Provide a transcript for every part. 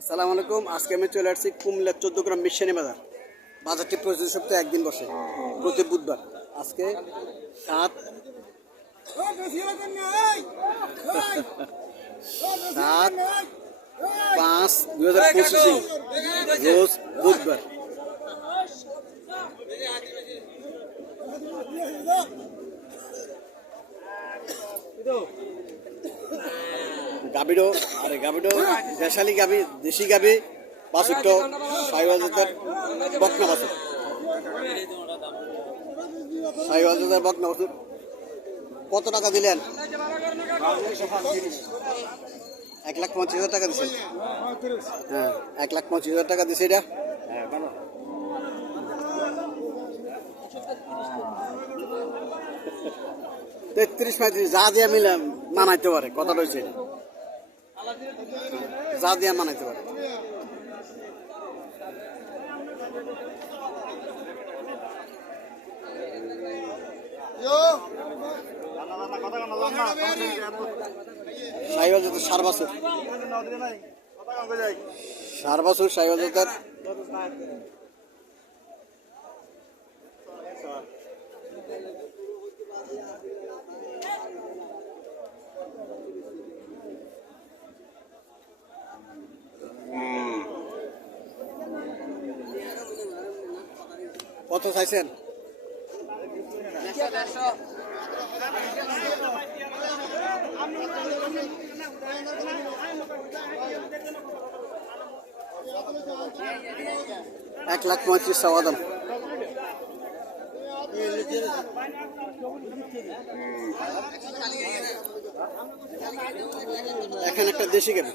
আসসালামু আলাইকুম। আজকে আমি চলে আসছি কুমিল্লার 14 গ্রাম মিশানি বাজার। বাজারটি প্রতি সপ্তাহে একদিন বসে, প্রতি বুধবার। আজকে 7/5/2025 রোজ বুধবার। গাবিডো দেশালি গাবি, দেশি গাবি, বাছুরটা সাইওয়াল জাতের বকনা বাছুর। সাইওয়াল জাতের বকনা বাছুর কত টাকা দিলেন? 1,50,000 টাকা দিচ্ছেন। হ্যাঁ, 1,50,000 টাকা দিছে এটা। 33-35 যা দিয়া মিলে মানাইতে পারে, কথা রয়েছে যা দিয়া মানাইতে পারে। সাইওয়াল জাতের সার বাছুর, সাইওয়াল জাতের। কত চাইছেন? $1,35,000 চাওয়া দাম। এখানে একটা দেশি গাবি,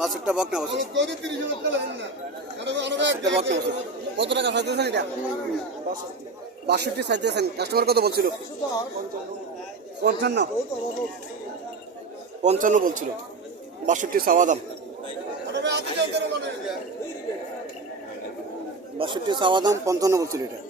বাছুরটা বকনা বাছুর। কত টাকা চাইতেছেন এটা? 62 চাইতেছেন। কাস্টমার কত বলছিল? 55 বলছিল। 62 চাওয়া দাম। 62 চাওয়া দাম, 55 বলছিল এটা।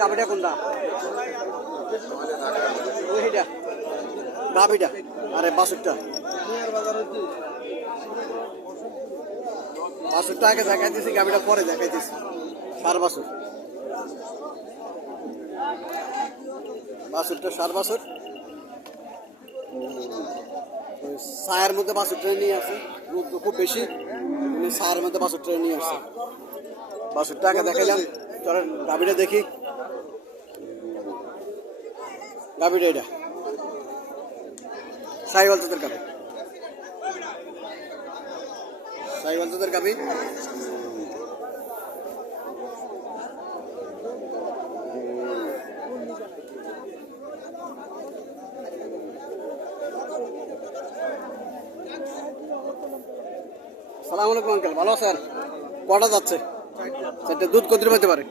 গাবিটা কোনটা? ওইটা গাবিটা। আরে বাছুরটা আগে দেখাইতেছি, গাবিটা পরে দেখাইতেছি। সার বাছুর, বাছুরটা সার বাছুর। ছায়ের মধ্যে বাছুর ট্রেন নিয়ে আসে, রোদ খুব বেশি, ছায়ের মধ্যে বাছুর ট্রেন নিয়ে আসে। বাছুরটা আগে দেখাইলাম, চলেন গাবিটা দেখি। গাবিটা এটা সাইওয়াল জাতের গাবি, সাইওয়াল জাতের গাবি। সালাম আলাইকুম আঙ্কেল, ভালো আছেন? কটা যাচ্ছে? চারটে। দুধ কত পাইতে পারে?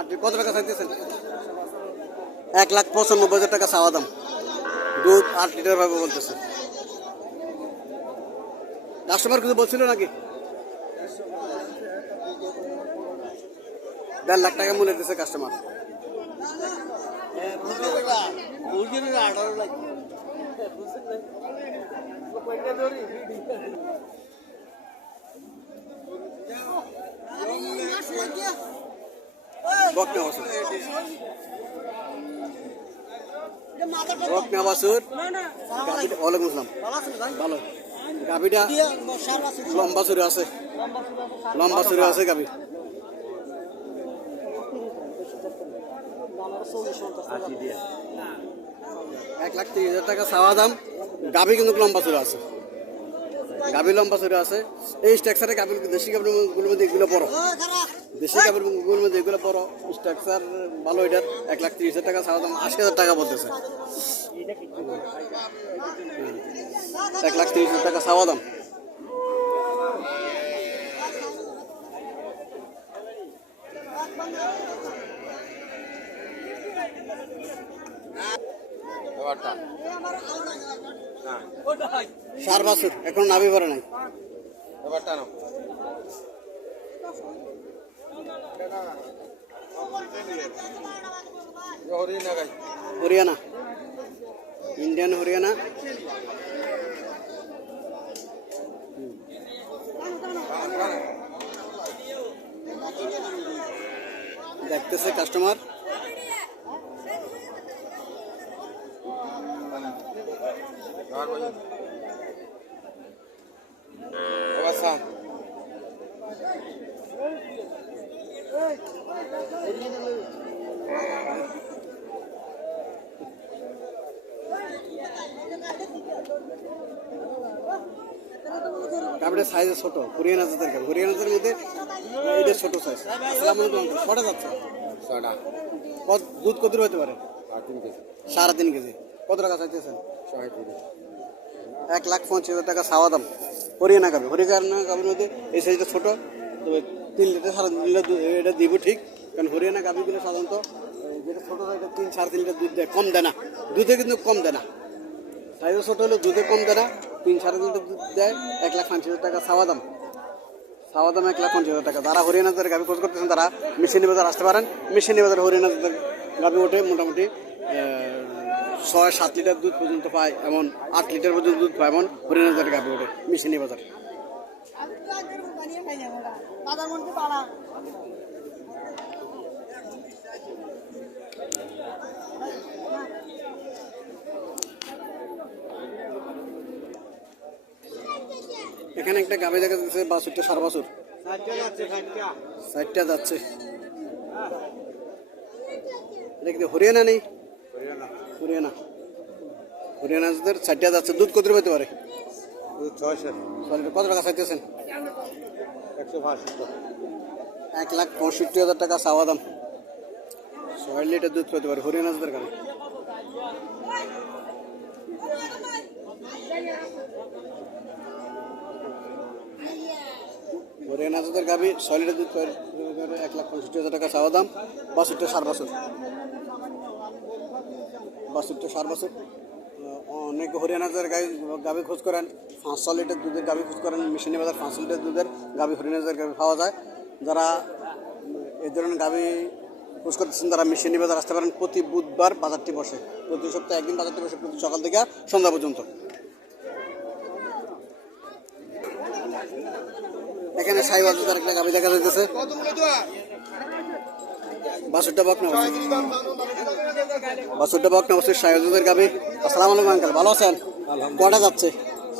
আপনি কত টাকা চাইতেছেন? 1,95,000 টাকা চাওয়া দাম। দুধ 8 লিটার ভাবে বলতেছে। কাস্টমার কিছু বলছিল নাকি? 1.5 লাখ টাকা মূল্য দিতেছে কাস্টমার। বকনা বাছুর, বকনা বাছুর। ওয়ালাইকুম আসসালাম, ভালো। গাবিটা লম্বা চুরে আছে, গাবি। 1,30,000 টাকা চাওয়া দাম। গাবি কিন্তু লম্বা চুরে আছে, এই স্ট্রাকচারে গাবি, দেশি গাবিগুলোর মধ্যে এগুলো বড়, বড় স্ট্রাকচার ভালো। এটার 1,30,000 টাকা চাওয়া দাম। 80,000 টাকা বলতেছে। 1,30,000 টাকা চাওয়া দাম। সার বাছুর এখন নাভি ভরে নাই। হরিয়ানা, ইন্ডিয়ান হরিয়ানা। দেখতেছে কাস্টমার। গাবিটার সাইজ ছোট, হরিয়ানা জাতের গাবি। হরিয়ানা জাতের মধ্যে এটা ছোট সাইজ। আসসালামু আলাইকুম, কটা যাচ্ছে? ছটা। দুধ কত হতে পারে? 3 কেজি। 3.5 কেজি। কত টাকা চাইতেছেন? 130। 1,25,000 টাকা চাওয়া দাম। হরিয়ানা গাবি। হরিয়ানা গাবির মধ্যে এই সাইজটা ছোট, তবে 3 লিটার 3.5 লিটার এটা দিব ঠিক, কারণ হরিয়ানা গাবিগুলো সাধারণত যেটা ছোট হয় এটা 3-3.5 লিটার দুধ দেয়, কম দেয় না। দুধে কিন্তু কম দেয় না, সাইজও ছোট হলে দুধে কম দেয় না। 3-3.5 লিটার দুধ দেয়। 1,50,000 টাকা চাওয়া দাম। চাওয়া দাম 1,50,000 টাকা। যারা হরিয়ানা জাতের গাবি খোঁজ করতেছেন তারা মিশনি বাজার আসতে পারেন। মিশনি বাজার হরিয়ানা জাতের গাবি ওঠে মোটামুটি 6-7 লিটার দুধ পর্যন্ত পায়, এমন 8 লিটার পর্যন্ত দুধ পায়, এমন হরিয়ানা জাতের গাবি ওঠে মিশনি বাজার। এখানে একটা গাবি দেখা যাচ্ছে, 62টা 4 বছর। 60টা যাচ্ছে। এটা কি হরিয়ানা নেই? হরিয়ানা, হরিয়ানা জাতের 60টা যাচ্ছে। দুধ কত পেতে পারে? 600। কত টাকা চাইতেছেন? 165। 1,65,000 টাকা চাওয়া দাম। 6 লিটার দুধ পেতে পারে হরিয়ানা জাতের গাবি। হরিয়ানা জাতের গাবি 6 লিটার দুধ পাবে, 1,65,000 টাকা চাওয়া দাম। 62টা 4 বছর। 62টা 4 বছর। অনেক হরিয়ানা জাতের গাবি খোঁজ করেন, 500 লিটার দুধের গাবি খোঁজ করেন। মিশনি বাজার 500 লিটার দুধের গাবি, হরিয়ানা জাতের গাবি পাওয়া যায়। যারা এই ধরনের গাবি খোঁজ করতেছেন তারা মিশনি বাজার আসতে পারেন। প্রতি বুধবার বাজারটি বসে, প্রতি সপ্তাহে একদিন বাজারটি বসে, প্রতি সকাল থেকে সন্ধ্যা পর্যন্ত। এখানে সাইওয়াল জাতের একটা গাবি দেখা যাইতেছে, 62টা বকনা বছর। 62টা বকনা বছর সাইওয়াল জাতের গাবি। আসসালামু আলাইকুম আঙ্কেল, ভালো আছেন? কটা যাচ্ছে?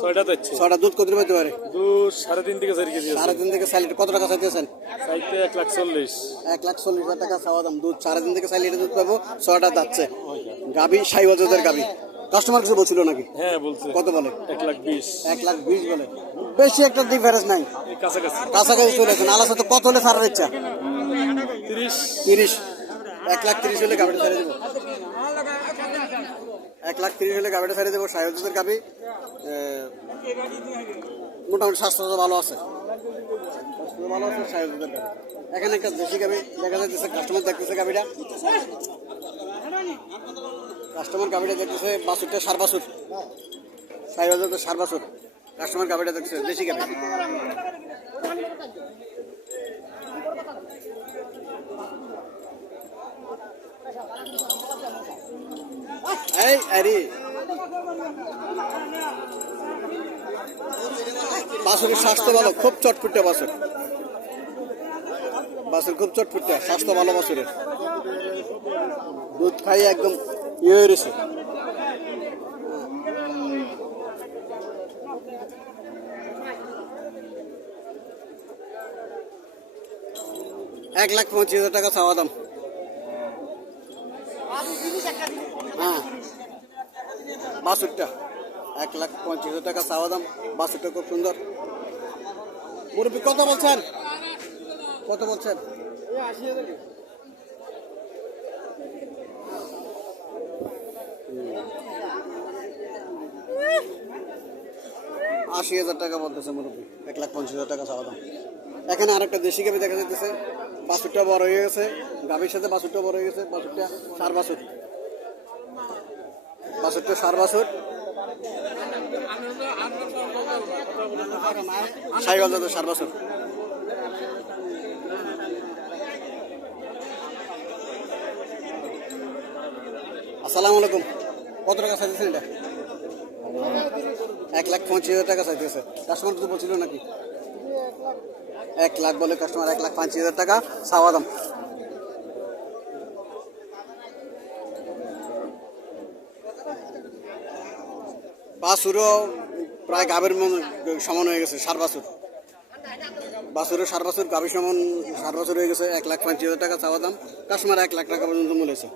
6টা যাচ্ছে। 6টা। দুধ কত পেতে পারে? দুধ 3.5 থেকে 4 কেজি। 3.5 থেকে 4 লিটার। কত টাকা চাইতেছেন? চাইতে 140। 1,40,000 টাকা চাওয়া দাম। দুধ 3.5 থেকে 4 লিটার দুধ পাবো। 6টা যাচ্ছে গাবি, সাইওয়াল জাতের গাবি। কাস্টমার কিছু বলছিল নাকি? হ্যাঁ বলছে। কত বলে? 120। 1,20,000 বলে। বেশি একটা ডিফারেন্স নাই, কাছাকাছি। কাছাকাছি চলে আসেন। আলাদা তো কত হলে ছাড়ার ইচ্ছা? 30। 1,30,000 হলে গাবিটা ছেড়ে দেবো। 1,30,000 হলে গাবিটা ছেড়ে দেবো। সাইওয়াল জাতের গাবি, মোটামুটি স্বাস্থ্য ভালো আছে, ভালো আছে সাইওয়াল জাতের গাবি। এখানে একটা দেশি গাবি দেখা যাচ্ছে, কাস্টমার দেখতেছে গাবিটা। কাস্টমার গাবিটা দেখতেছে 62টা 4 বছর। সাইওয়াল জাতের 4 বছর। কাস্টমার গাবিটা দেখতেছে দেশি গাবি। এই আরে বাছুরের স্বাস্থ্য ভালো, খুব চটফুটে বাছুর। বাছুর খুব চটফুটে, স্বাস্থ্য ভালো বাছুরের। দুধ খাই একদম ইয়ে হয়ে রয়েছে। $1,25,000 টাকা চাওয়া দাম। হ্যাঁ, বাছুরটা 1,25,000 টাকা চাওয়া দাম। বাছুরটা খুব সুন্দর। মুরব্বী কত বলছেন? কত বলছেন? 80,000 টাকা বলতেছে মুরব্বী। 1,50,000 টাকা চাওয়া দাম। এখানে আরেকটা দেশি গাভি দেখা যাইতেছে, বাছুরটা বড় হয়ে গেছে, গাভির সাথে বাছুরটা বড় হয়ে গেছে। বাছুরটা 4 বছর। বাছুরটা 4 বছর। সাইওয়াল জাতের 4 বছর। আসসালামু আলাইকুম। কত টাকা চাইতেছেন এটা? 1,25,000 টাকা চাইতেছে। কাস্টমার কিছু বলছিল নাকি? 1 লাখ বলে কাস্টমার, 1,25,000 টাকা চাওয়া দাম। বাছুরও প্রায় গাভীর সমান হয়ে গেছে, সার বাছুর। বাছুরের সার বাছুর গাভীর সমান সার বাছুর হয়ে গেছে। 1,25,000 টাকা চাওয়া দাম। কাস্টমার 1 লাখ টাকা পর্যন্ত বলেছে।